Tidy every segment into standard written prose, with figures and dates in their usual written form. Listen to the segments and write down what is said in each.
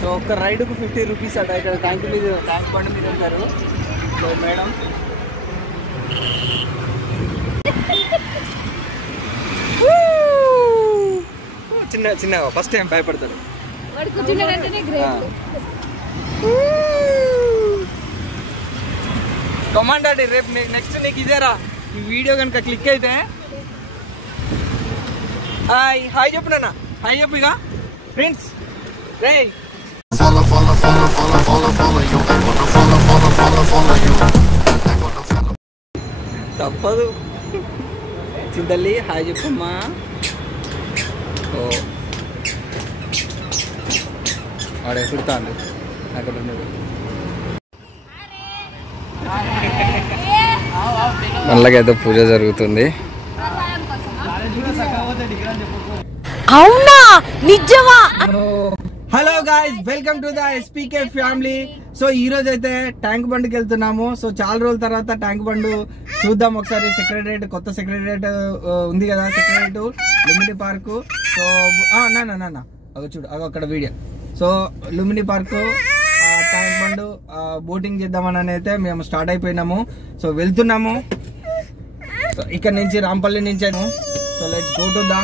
So ఒక్క రైడ్కు 50 rupees అట. ఇక్కడ ట్యాంక్ బండ్ మీద ఉంటారు. సో మేడం చిన్నగా ఫస్ట్ టైం భయపడతాడు. కమాండ్ డాడీ, రేపు నెక్స్ట్ నీకు ఇదేరా ఈ వీడియో కనుక క్లిక్ అయితే హాయ్ చెప్పు నాన్న, హాయ్ చెప్పు ఇక ఫ్రెండ్స్. రే తప్పదు చింతల్లి, హాయ్ చెప్పమ్మా. ఓ ఆడే కుడతాను అక్కడ ఉండదు. మళ్ళీకైతే పూజ జరుగుతుంది. అవునా నిజమా? Hello guys, welcome to the ఎస్పీకే family. So ఈ రోజు అయితే ట్యాంక్ బండ్కి వెళ్తున్నాము. సో చాలా రోజుల తర్వాత ట్యాంక్ బండ్ చూద్దాం ఒకసారి. సెక్రటరేట్, కొత్త సెక్రటరేట్ ఉంది కదా, సెక్రటరేట్ లుంబిని పార్క్. సో నాన్న అగో చూడు, అగో అక్కడ video. So Lumbini park tank bund boating చేద్దామని అయితే మేము స్టార్ట్ అయిపోయినాము. సో వెళ్తున్నాము. సో ఇక్కడ నుంచి రాంపల్లి నుంచి. So let's go to the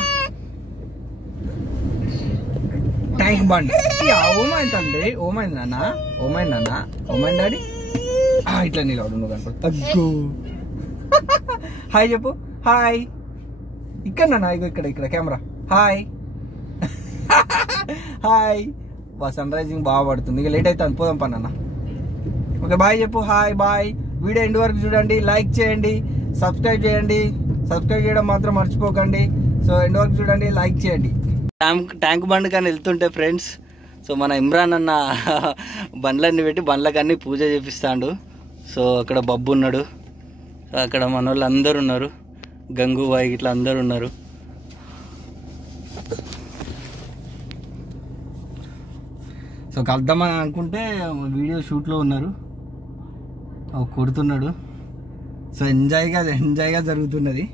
tank bund. ఓమైంది తండ్రి, ఓమైంది నాన్న, ఓమైంది నాన్న, ఓమైంది డాడీ. ఇట్లా నిలబడు నువ్వు కనపడు. హాయ్ చెప్పు, హాయ్. ఇక్కడ నాన్న, ఇగో ఇక్కడ camera. Hi hi. Sun rising బాగా పడుతుంది, ఇక లేట్ అవుతుంది, పోదాం పన్న. ఓకే బాయ్ చెప్పు, హాయ్ బాయ్. వీడియో ఎండ్ వరకు చూడండి, లైక్ చేయండి, సబ్స్క్రైబ్ చేయండి. సబ్స్క్రైబ్ చేయడం మాత్రం మర్చిపోకండి. సో ఎండ్ వరకు చూడండి, లైక్ చేయండి. ట్యాంక్ బండ్ కానీ వెళ్తుంటే ఫ్రెండ్స్, సో మన ఇమ్రాన్ అన్న బండ్లన్నీ పెట్టి బండ్లకన్నీ పూజ చేపిస్తాడు. సో అక్కడ బబ్బు ఉన్నాడు, అక్కడ మన వాళ్ళు అందరు ఉన్నారు, గంగూబాయ్ ఇట్లా అందరు ఉన్నారు. సో కలుద్దామని అనుకుంటే వీడియో షూట్లో ఉన్నారు, కొడుతున్నాడు. సో ఎంజాయ్గా జరుగుతున్నది.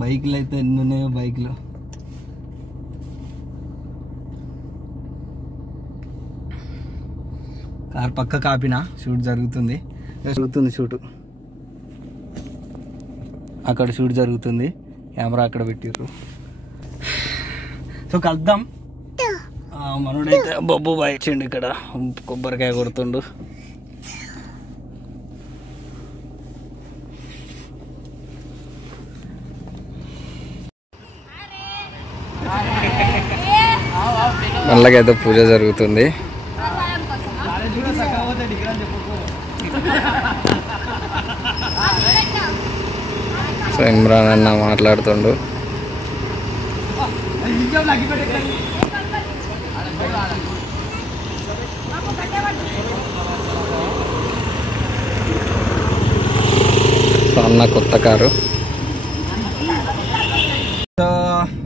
బైక్లు అయితే ఎన్ని ఉన్నాయో, బైక్లు. కార్ పక్క కాపిన షూట్ జరుగుతుంది. షూట్ అక్కడ షూట్ జరుగుతుంది. కెమెరా అక్కడ పెట్టిర్రు. సో కలుద్దాం. మనోడైతే బొబ్బు బాయ్ ఇచ్చిండు, ఇక్కడ కొబ్బరికాయ కొడుతుండు. మళ్ళీకైతే పూజ జరుగుతుంది. సో ఇమ్రాన్ అన్న మాట్లాడుతుండు. సో అన్న కొత్త కారు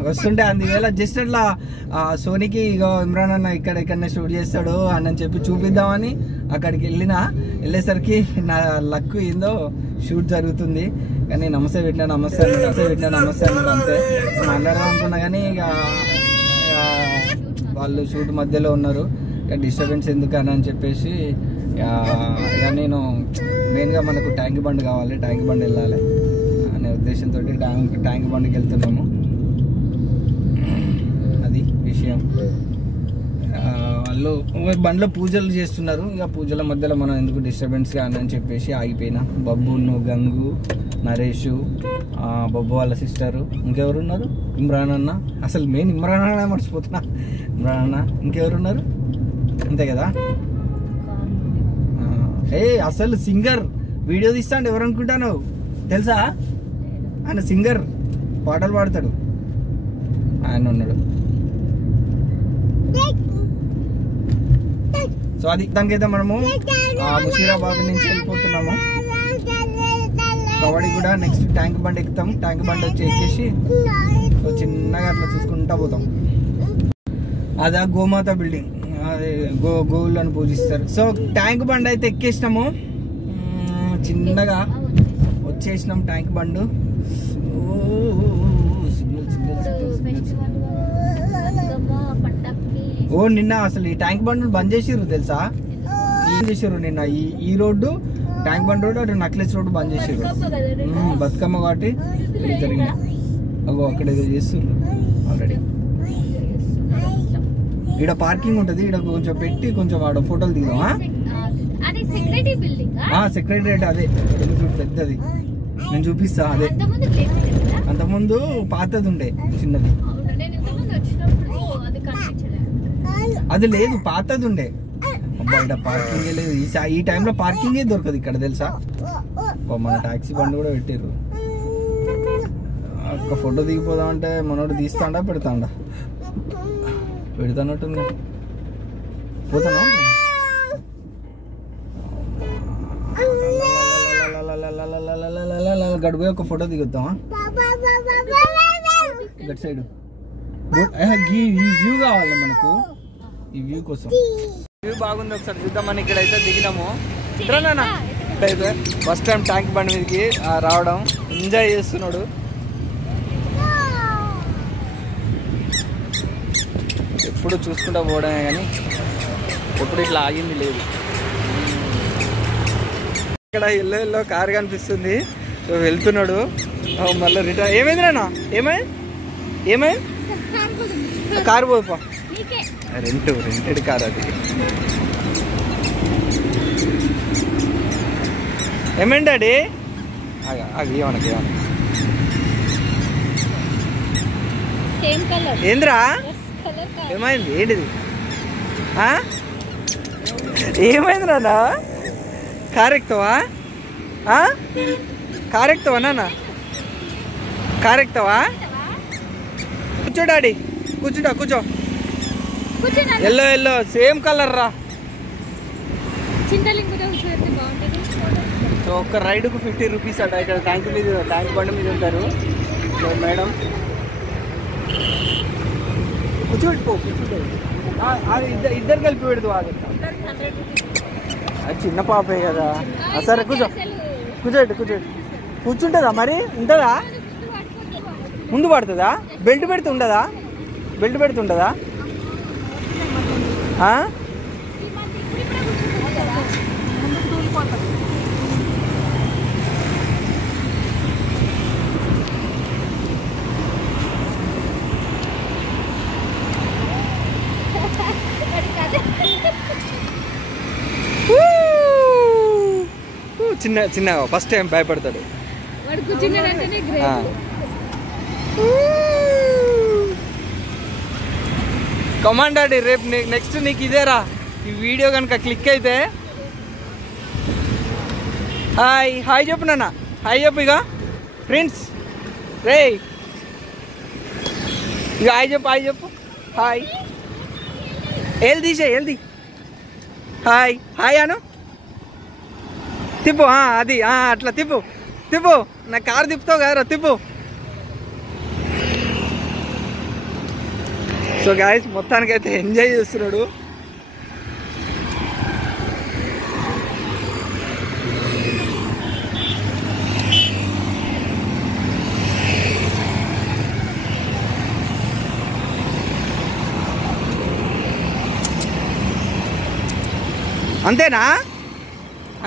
వస్తుంటే అందువేళ జస్ట్ అట్లా సోనీకి ఇగో ఇమ్రాన్ అన్న ఇక్కడనే షూట్ చేస్తాడు అని చెప్పి చూపిద్దామని అక్కడికి వెళ్ళేసరికి నా లక్ ఏందో షూట్ జరుగుతుంది. కానీ నమస్తే పెట్టినా అన్నాడు అంతే. మాట్లాడదాం అనుకున్నా కానీ ఇక వాళ్ళు షూట్ మధ్యలో ఉన్నారు, ఇక డిస్టర్బెన్స్ ఎందుకు అని చెప్పేసి ఇక నేను మెయిన్గా మనకు ట్యాంక్ బండ్ కావాలి, ట్యాంక్ బండ్ వెళ్ళాలి అనే ఉద్దేశంతో ట్యాంక్ బండ్కి వెళ్తున్నాము. అది విషయం. వాళ్ళు బండ్లో పూజలు చేస్తున్నారు, ఇక పూజల మధ్యలో మనం ఎందుకు డిస్టర్బెన్స్ అని చెప్పేసి ఆగిపోయినా. బబ్బును, గంగు, నరేష్, బబ్బు వాళ్ళ సిస్టరు, ఇంకెవరున్నారు, ఇమ్రాన్ అన్న. అసలు మెయిన్ ఇమ్రాన్ అన్న మర్చిపోతున్నా. ఇమ్రాన్ అన్న, ఇంకెవరున్నారు, అంతే కదా. అసలు సింగర్ వీడియో తీస్తాడు, ఎవరు అనుకుంటాను తెలుసా? ఆయన సింగర్, పాటలు పాడతాడు, ఆయన ఉన్నాడు. సో అది దానికైతే మనము ముషీరాబాద్ నుంచి వెళ్ళిపోతున్నాము. కబడ్డీ కూడా నెక్స్ట్ ట్యాంక్ బండ్ ఎక్కుతాం. ట్యాంక్ బండ్ వచ్చి ఎక్కేసి సో చిన్నగా అట్లా చూసుకుంటా పోతాం. అదే గోమాత బిల్డింగ్, అదే గోవులను పూజిస్తారు. సో ట్యాంక్ బండ్ అయితే ఎక్కేసినాము, చిన్నగా వచ్చేసినాం ట్యాంక్ బండ్. ఓ నిన్న అసలు ఈ ట్యాంక్ బండ్ బంద్ చేసిర్రు తెలుసా? ఏం చేసిర్రు నిన్న? ఈ రోడ్డు ట్యాంక్ బండ్ రోడ్డు అటు నక్లెస్ రోడ్డు బంద్ చేసిర్రు. బతుకమ్మ కాబట్టి జరిగింది. అగో అక్కడ ఏదో చేస్తుర్రు ఆల్రెడీ. ఈడ పార్కింగ్ ఉంటది, ఈడ కొంచెం పెట్టి కొంచెం ఆడ ఫోటోలు దిగుదామా? సెక్రటరేట్ అదే పెద్దది, నేను చూపిస్తా. అదే అంతకుముందు పాతది ఉండే చిన్నది, అది లేదు పాతది ఉండే. అబ్బా ఇక్కడ పార్కింగ్ లేదు, ఈ టైంలో పార్కింగే దొరకదు ఇక్కడ తెలుసా? మన టాక్సీ బండి కూడా పెట్టారు. ఒక్క ఫోటో దిగిపోదాం అంటే మనోడు తీస్తాడా పెడతాడా? పెడతానట్టుంది. పోతాను గడిపోయి ఒక ఫోటో దిగుతామా గట్ సైడ్? ఈ వ్యూ కావాలి మనకు, ఈ వ్యూ కోసం. వ్యూ బాగుంది, ఒకసారి చూద్దామని ఇక్కడైతే దిగినాము. ఇక్కడైతే ఫస్ట్ టైం ట్యాంక్ బండి మీదకి రావడం, ఎంజాయ్ చేస్తున్నాడు. ఎప్పుడు చూసుకుంటా పోవడమే కానీ ఎప్పుడు ఇట్లా ఆగింది లేదు. ఇక్కడ ఎల్లో కార్ కనిపిస్తుంది, సో వెళ్తున్నాడు మళ్ళీ రిటర్న్. ఏమైంది నాన్న? ఏమైంది? కారు పోపా, రెంటెడ్ కార్ అది. ఏమైంది డాడీ? ఏంద్రా ఏమైంది? ఏంటిది? ఏమైంది నాన్న? కార్ ఎక్కుతావా? కార్ ఎక్కుతావా నాన్న? కార్ ఎక్కుతావా? కూర్చో డాడీ, కూర్చో. ఎల్లో సేమ్ కలర్ రా. సో ఒక్క రైడ్కు 50 రూపీస్ అట. ఇక్కడ ట్యాంక్ బండి మీద ఉంటారు. సో మేడం కూర్చోబెట్టుకో, ఇద్దరు కలిపి పెడదు. అది చిన్న పాపే కదా. సరే కూర్చోండి. కూర్చుంటుందా మరి? ఉంటుందా? ముందు పడుతుందా? బెల్ట్ పెడితే ఉండదా? చిన్న ఫస్ట్ టైం భయపడతాడు. కమాండ్ డాడీ, రేపు నెక్స్ట్ నీకు ఇదేరా. ఈ వీడియో కనుక క్లిక్ అయితే హాయ్ చెప్పు నాన్న, హాయ్ చెప్పు. ఇక ఫ్రెండ్స్ రే, ఇక హాయ్ చెప్పు. హాయ్ ఏల్ది హాయ్ అను. తిప్పు, అది అట్లా తిప్పు. నా కారు తిప్పుతావు కదరా, తిప్పు. సో గాయస్ మొత్తానికైతే ఎంజాయ్ చేస్తున్నాడు.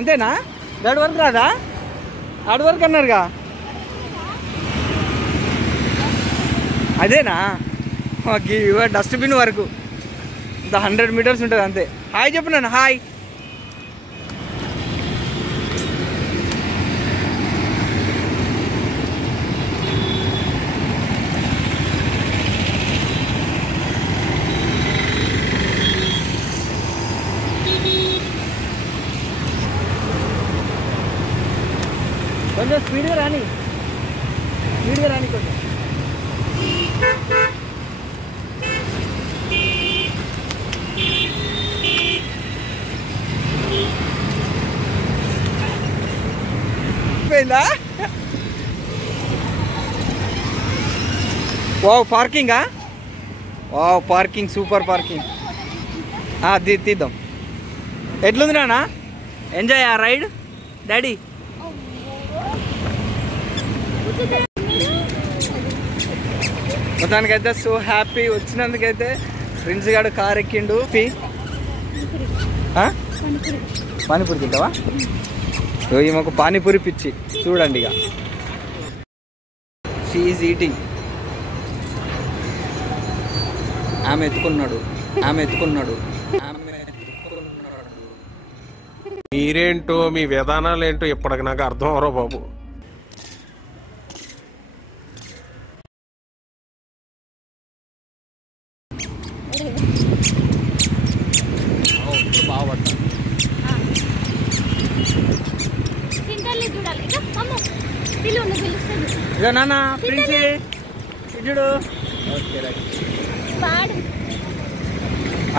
అంతేనా? గడి వరకు రాదా? ఆడి వరకు అన్నారుగా. అదేనా? డస్ట్బిన్ వరకు 100 మీటర్స్ ఉంటుంది అంతే. హాయ్ చెప్పు నాన్న, హాయ్. కొంచెం స్పీడ్గా రాని కొంచెం. వావ్ పార్కింగా? Wow parking, super parking. తీద్దాం. ఎట్లుంది నాన్న? ఎంజాయ్ ఆ రైడ్ డాడీ? మొత్తానికైతే సో హ్యాపీ వచ్చినందుకైతే ప్రిన్స్ గాడు కార్ ఎక్కిండు. పానీపూరి తింటావా? ఈమెకు పానీపూరి పిచ్చి చూడండి. ఇక షీ ఈజ్ ఈటింగ్. ఆమె ఎత్తుకున్నాడు. మీరేంటో మీ విధానాలు ఏంటో ఇప్పటికి నాకు అర్థం అవరో బాబు. ఇక నాన్న ప్రిన్స్ చూడు.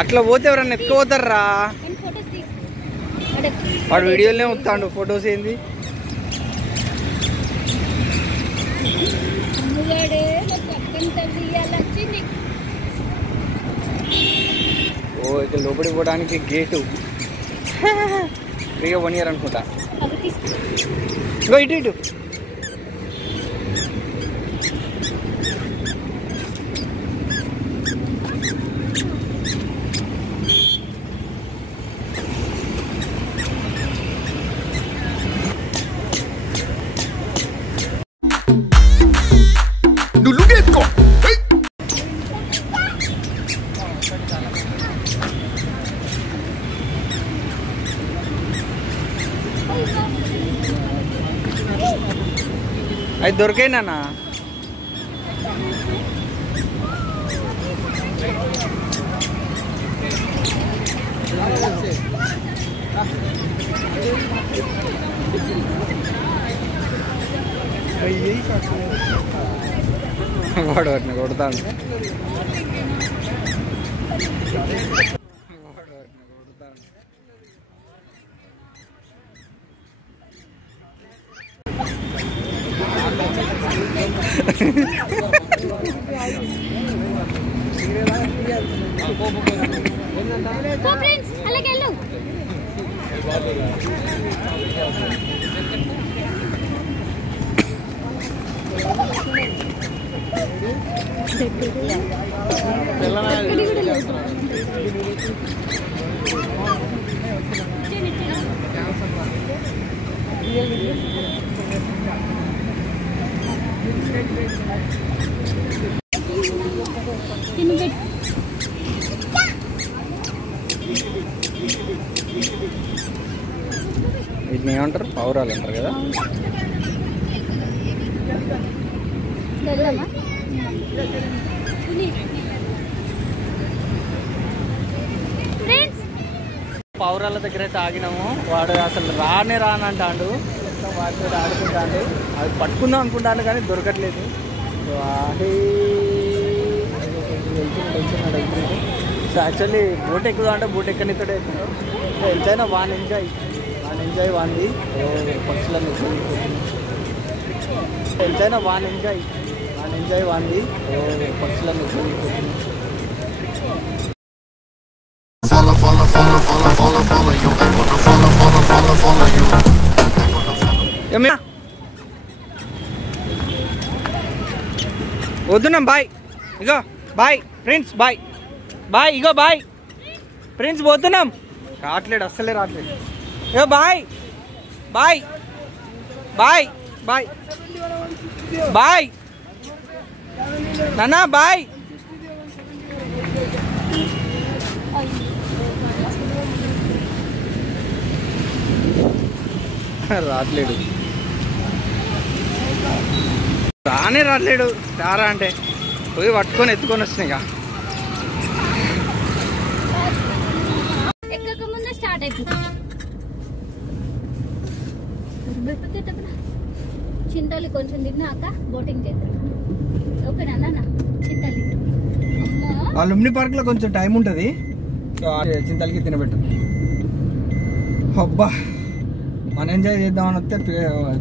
అట్లా పోతే ఎవరన్నా ఎత్తుకుపోతారా? వాడు వీడియోలోనే వస్తాడు. ఫొటోస్ ఏంది? ఓ ఇక లోపలికి పోవడానికి గేటు ఫ్రీగా 1 year అనుకుంటా. ఇగో ఇటు అది దొరికాయినా? వాడు వాటిని కొడతాను. వీటిని ఏమంటారు? పావురాలు అంటారు కదా. పావురాల దగ్గర అయితే ఆగినాము. వాడు అసలు రానంటాడు. వాటితో ఆడుకుంటాడు. అది పట్టుకుందాం అనుకుంటాను కానీ దొరకట్లేదు. వెళ్తున్నాడు. సో యాక్చువల్లీ బోట్ ఎక్కుదా అంటే బోట్ ఎక్కనిక్కడే ఎక్కుతాడు. ఎంతైనా వాన్ ఎంజాయ్ వాంది పక్షులను ఎంతైనా వాన్ ఎంజాయ్ వాంది పక్షులను వద్దున్నాం. బాయ్. ఇగో బాయ్ ప్రిన్స్. బాయ్ ఇగో బాయ్ ప్రిన్స్. పోతున్నాం. రావట్లేడు, అస్సలే రావట్లేదు. ఇగో బాయ్ నాన్న. బాయ్. రావట్లేడు. రావట్లేడు. రారా అంటే పోయి పట్టుకొని ఎత్తుకొని వస్తున్నాయి. చింతలు కొంచెం తిన్నాక బోటింగ్ చేద్దాం. ఓకేనా నాన్న? చింతలు ఆ లుంబిని పార్క్ లో కొంచెం టైం ఉంటది. చింతలకి తినబెట్టు. అబ్బా మన ఎంజాయ్ చేద్దామని వస్తే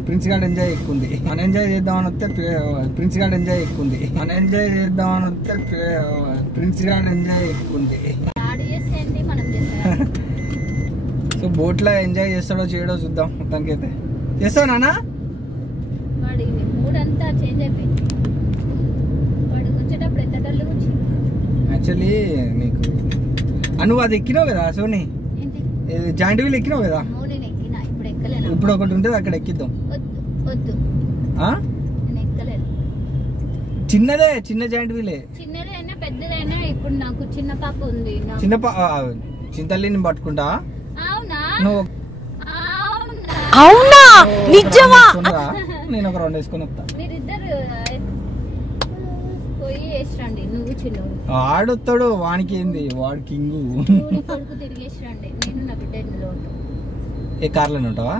ప్రిన్స్ గార్డ్ ఎంజాయ్ ఎక్కువ ఉంది. సో బోట్ లో ఎంజాయ్ చేస్తాడో చేయడో చూద్దాం. మొత్తానికి అయితే చేస్తావు నాన్న. వాడి మూడ్ అంతా చేంజ్ అయిపోయింది. వాడు వచ్చేటప్పుడు ఎంత డల్ వచ్చి యాక్చువల్లీ నీకు నువ్వు అది ఎక్కినావు కదా సోని, ఏంటి జాయింట్ వీల్ ఎక్కినావు కదా, నేను ఎక్కినా, ఇప్పుడు ఎక్కలేను. ఇప్పుడు ఒకటి ఉంటుంది అక్కడ ఎక్కిద్దాం. వద్దు వద్దు, ఆ? నేను ఎక్కలేను. చిన్నదే, చిన్న జాయింట్ వీలే. చిన్నదైనా పెద్దదైనా ఇప్పుడు నాకు చిన్న పాప ఉంది. చిన్న చింతల్లిని పట్టుకుంటా. అవునా? నువ్వు అవునా? నిజమా? నేను ఒక 2 వేసుకొని వస్తా. మీరిద్దరు పోయి వేసిరండి. నువ్వు చిన్నోడు, ఆడొస్తాడు, వానికి ఏంది, వాడు కింగు. నీ కొడుకు తిరిగేసిరండి. నేను నా బిడ్డ ఇందులో ఉంటాను. ఏ కార్లోనే ఉంటావా?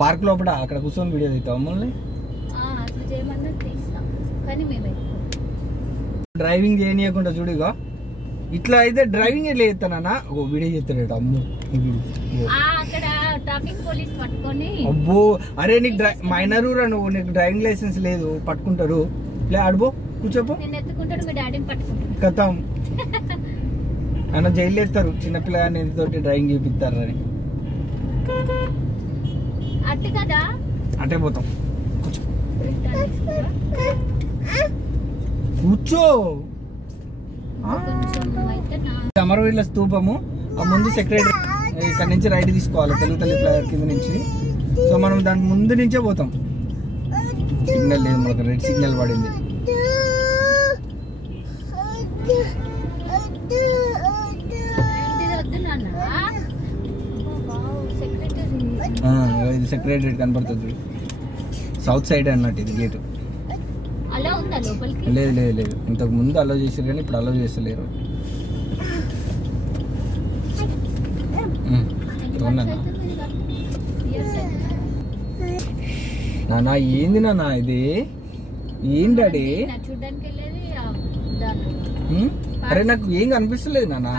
పార్క్ లోపల అక్కడ కూర్చొని వీడియో తీస్తావా మమ్మల్ని? అట్లా చేయమన్నా తీస్తాం, కానీ మేము డ్రైవింగ్ చేయనీయకుండా చూడుగా. ఇట్లా అయితే డ్రైవింగ్ ఎట్లా చేస్తానా? ఓ వీడియో చేస్తాడు అమ్ము. అక్కడ ట్రాఫిక్ పోలీస్ పట్టుకొని, అబ్బో అరే నీకు మైనర్ రా నువ్వు, నీకు డ్రైవింగ్ లైసెన్స్ లేదు, పట్టుకుంటారు. లే ఆడుపో, కూర్చోపో. నేను ఎత్తుకుంటాడు, మీ డాడీని పట్టుకుంటాడు. కథం అన్న జైలు వేస్తారు చిన్నపిల్లగాని తోటి డ్రైవింగ్ చేపిస్తారు అని. అట్టు కదా, అటే పోతాం. కూర్చో రిటర్న్ తీసుకురా. కూర్చో. కొంచెం అయితే నా అమరవీరుల స్తూపము, ఆ ముందు సెక్రటరీ ఇక్కడ నుంచి రైట్ తీసుకోవాలి, తెలుగు తల్లి ఫ్లైఓవర్ కింద నుంచి. సో మనం దాని ముందు నుంచే పోతాం. సిగ్నల్ లేదు మనకు, రెడ్ సిగ్నల్ పడింది. ఇది వద్దు నాన్న. సెక్రటరీ ఇది సెక్రటరీ కనపడుతుంది. సౌత్ సైడ్ అన్నట్టు ఇది గేటు. అలా ఉందా లోపలికి? లేదు లేదు లేదు, ఇంతకు ముందు అలో చేసారు కానీ ఇప్పుడు అలో చేస్తలేరు. నానా ఏంది నానా ఇది, ఏం డాడీ? చూడడానికి వెళ్ళేది అరే నాకు ఏం కనిపిస్తలేదు నానా.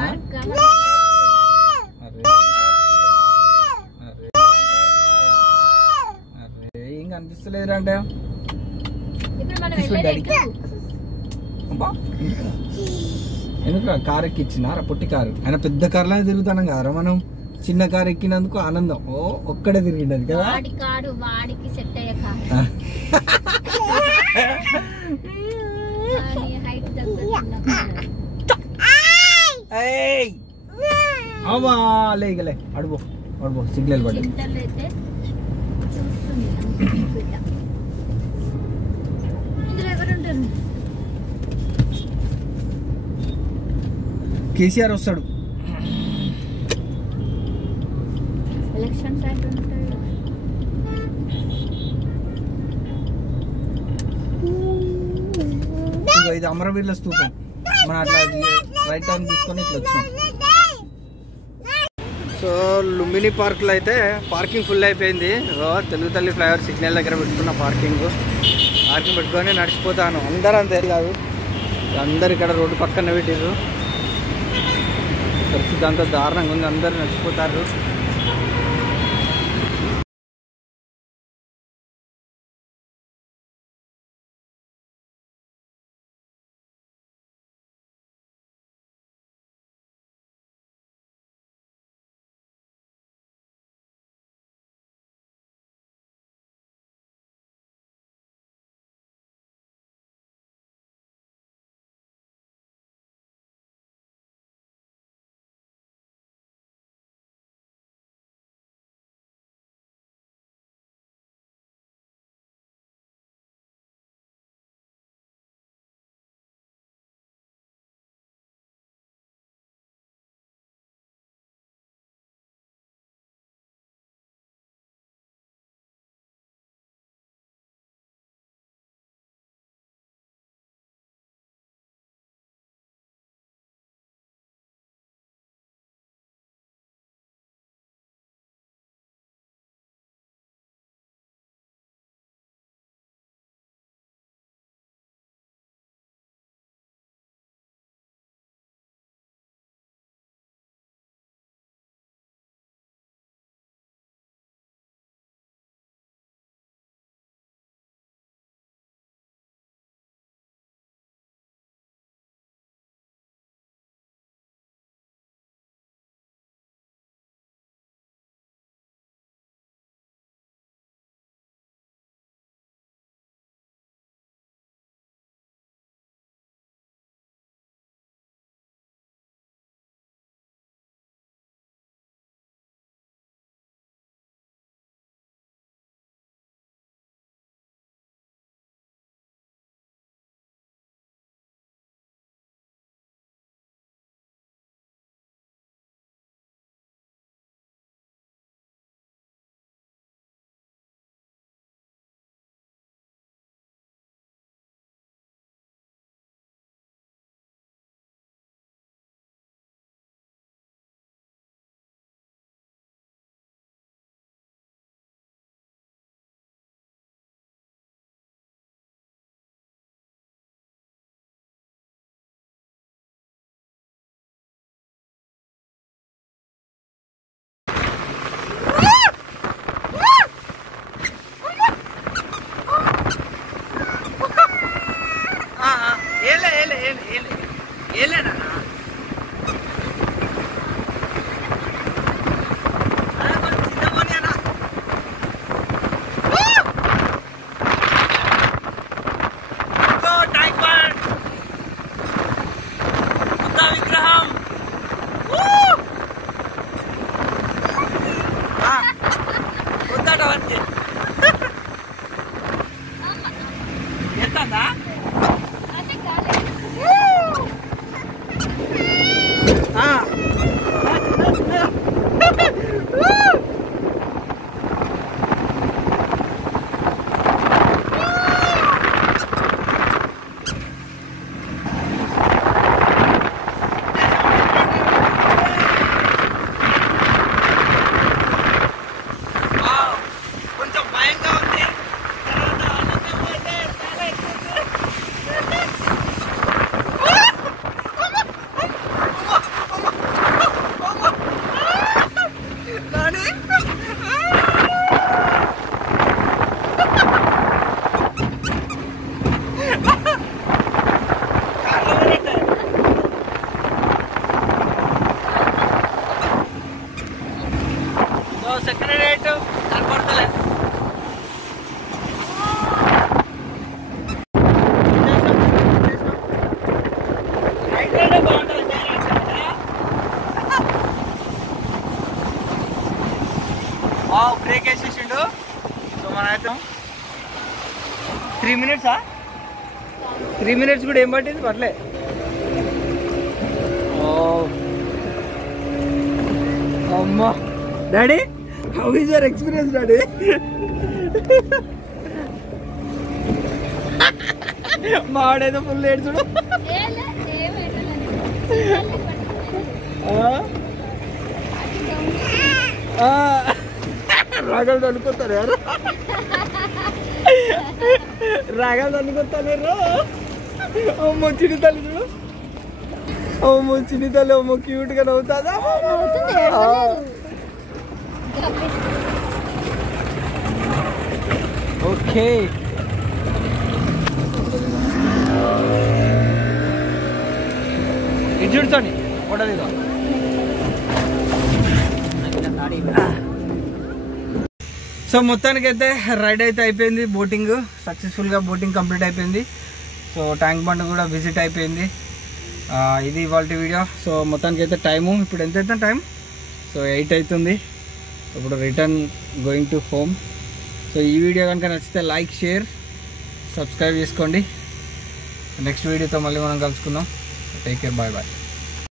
అరే ఏం కనిపిస్తలేదు అంటే ఎందుకు కార్ ఎక్కిచ్చినారా? పొట్టి కారు, ఆయన పెద్ద కార్లోనే తిరుగుతాను కదరా మనం. చిన్న కారు ఎక్కినందుకు ఆనందం. ఓ ఒక్కడే తిరిగిండదు కదా. వాడికి సెట్ అయ్యే అవా లేగలే, అడుబో అడుబో, సిగ్నల్ పడి. అయితే చూస్తుంది ఇందులో ఎవరుంటారు? కేసీఆర్ వస్తాడు. ఎలక్షన్ టైం ఉంటాడు. ఇది అమరవీరుల స్తూపం. మనం అట్లా రైట్ టర్న్ తీసుకొని ఇట్లా వచ్చినాం. సో లుంబిని పార్క్లో అయితే పార్కింగ్ ఫుల్ అయిపోయింది. తెలుగు తల్లి ఫ్లైఓవర్ సిగ్నల్ దగ్గర పెట్టుకున్న పార్కింగ్ పెట్టుకొని నడిచిపోతాను. అందరూ అంతే కాదు, అందరు ఇక్కడ రోడ్డు పక్కన పెట్టారు. పరిస్థితి అంతా దారుణంగా ఉంది, అందరు నడిచిపోతారు. సెక్రటరేట్ కనపడతలే. బ్రేక్ వేసేసిండు. సో మన అయితే 3 minutes 3 minutes కూడా ఏం పట్టింది పట్లే. అమ్మా daddy, how is your experience daddy? మాడేదో ఫుల్ ఏడు చూడు. రాగలు అనుకుంటారు ఎవరు? రాగలు అనుకుంటారు. అమ్మో చిన్ని తల్లి చూడు. అమ్మో చిన్ని తల్లి, అమ్మో క్యూట్ గా నవ్వుతుందా? ఓకే ఇది చూడుతోండి ఫోటో దిగా. సో మొత్తానికి అయితే రైడ్ అయితే అయిపోయింది. బోటింగ్ సక్సెస్ఫుల్గా బోటింగ్ కంప్లీట్ అయిపోయింది. సో ట్యాంక్ బండ్ కూడా విజిట్ అయిపోయింది. ఇది ఇవాళ వీడియో. సో మొత్తానికి అయితే టైము ఇప్పుడు ఎంత అవుతుంది టైం? సో 8 అవుతుంది. ఇప్పుడు return going to home. So ఈ వీడియో కనుక నచ్చితే లైక్, షేర్, సబ్స్క్రైబ్ చేసుకోండి. నెక్స్ట్ వీడియోతో మళ్ళీ మనం కలుసుకుందాం. Take care, bye bye.